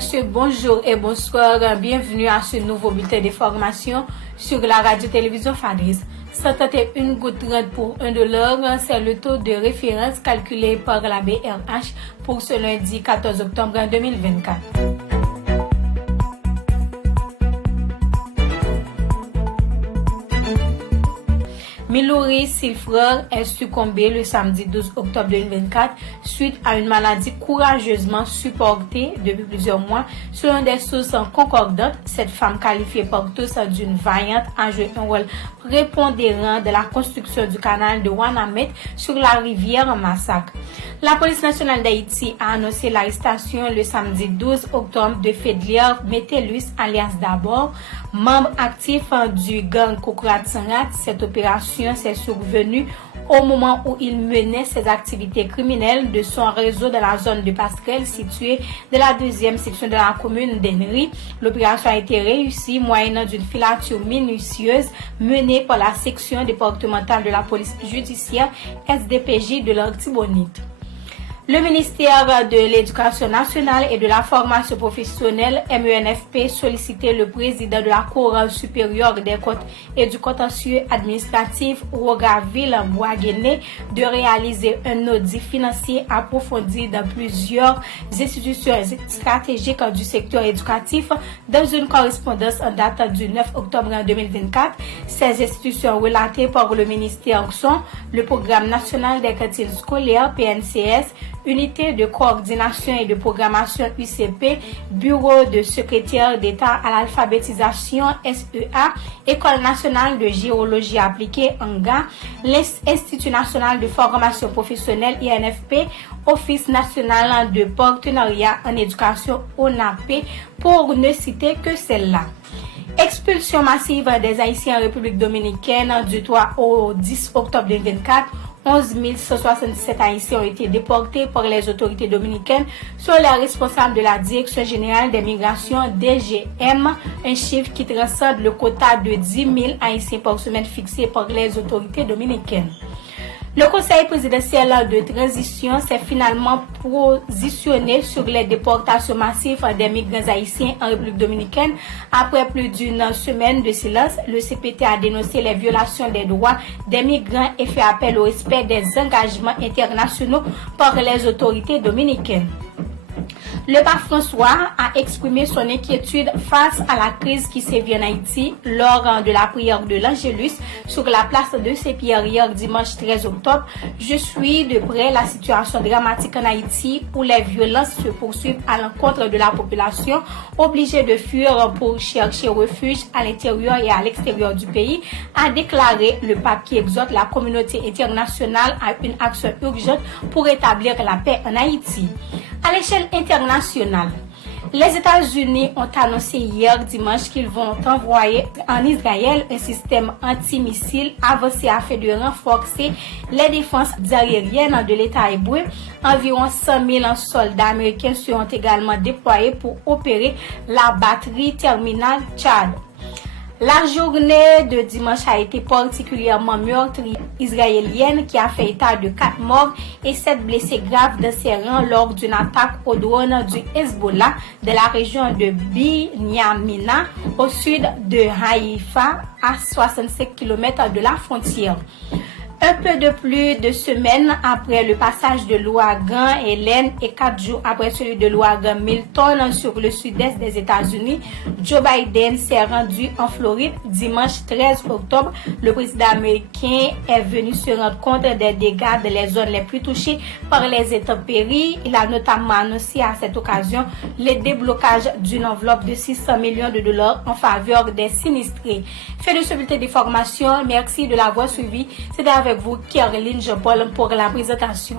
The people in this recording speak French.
messieurs, bonjour et bonsoir. Bienvenue à ce nouveau bulletin d'information sur la radio-télévision Fadris. 131 gouttes pour $1, c'est le taux de référence calculé par la BRH pour ce lundi 14 octobre 2024. Milori Silfreur est succombé le samedi 12 octobre 2024 suite à une maladie courageusement supportée depuis plusieurs mois. Selon des sources concordantes, cette femme qualifiée par tous d'une vaillante a joué un rôle prépondérant de la construction du canal de Ouanamet sur la rivière Massacre. La police nationale d'Haïti a annoncé l'arrestation le samedi 12 octobre de Fedlier Metellus alias D'abord, membre actif du gang Kokrat Sangat. Cette opération s'est survenue au moment où il menait ses activités criminelles de son réseau dans la zone de Passerelle située de la deuxième section de la commune d'Henry. L'opération a été réussie moyennant d'une filature minutieuse menée par la section départementale de la police judiciaire SDPJ de l'Artibonite. Le ministère de l'Éducation nationale et de la formation professionnelle MENFP sollicitait le président de la Cour supérieure des comptes et du contentieux administratif Ouagaville-Boisguenais de réaliser un audit financier approfondi dans plusieurs institutions stratégiques du secteur éducatif. Dans une correspondance en date du 9 octobre 2024, ces institutions relatées par le ministère sont le Programme national des cantines scolaires PNCS, Unité de coordination et de programmation UCP, Bureau de secrétaire d'État à l'alphabétisation SEA, École nationale de géologie appliquée ANGA, l'Institut national de formation professionnelle INFP, Office national de partenariat en éducation ONAP, pour ne citer que celle-là. Expulsion massive des Haïtiens en République dominicaine du 3 au 10 octobre 2024. 11 177 Haïtiens ont été déportés par les autorités dominicaines sur les responsables de la Direction générale des migrations DGM, un chiffre qui transcende le quota de 10 000 Haïtiens par semaine fixé par les autorités dominicaines. Le Conseil présidentiel de transition s'est finalement positionné sur les déportations massives des migrants haïtiens en République dominicaine. Après plus d'une semaine de silence, le CPT a dénoncé les violations des droits des migrants et fait appel au respect des engagements internationaux par les autorités dominicaines. Le pape François a exprimé son inquiétude face à la crise qui sévit en Haïti lors de la prière de l'Angélus sur la place de Saint-Pierre hier dimanche 13 octobre. Je suis de près la situation dramatique en Haïti où les violences se poursuivent à l'encontre de la population obligée de fuir pour chercher refuge à l'intérieur et à l'extérieur du pays, a déclaré le pape qui exhorte la communauté internationale à une action urgente pour établir la paix en Haïti. À l'échelle internationale, les États-Unis ont annoncé hier dimanche qu'ils vont envoyer en Israël un système antimissile avancé afin de renforcer les défenses aériennes de l'État hébreu. Environ 100 000 soldats américains seront également déployés pour opérer la batterie terminale Tchad. La journée de dimanche a été particulièrement meurtrière israélienne qui a fait état de 4 morts et 7 blessés graves dans ses rangs lors d'une attaque au drone du Hezbollah de la région de Binyamina au sud de Haïfa à 65 km de la frontière. Un peu de plus de semaines après le passage de l'ouragan Hélène et 4 jours après celui de l'ouragan Milton sur le sud-est des États-Unis, Joe Biden s'est rendu en Floride dimanche 13 octobre. Le président américain est venu se rendre compte des dégâts dans les zones les plus touchées par les intempéries. Il a notamment annoncé à cette occasion le déblocage d'une enveloppe de 600 millions de dollars en faveur des sinistrés. Fait de ce bulletin d'information, merci de l'avoir suivi. C'était avec vous, Caroline Jean-Paul, pour la présentation.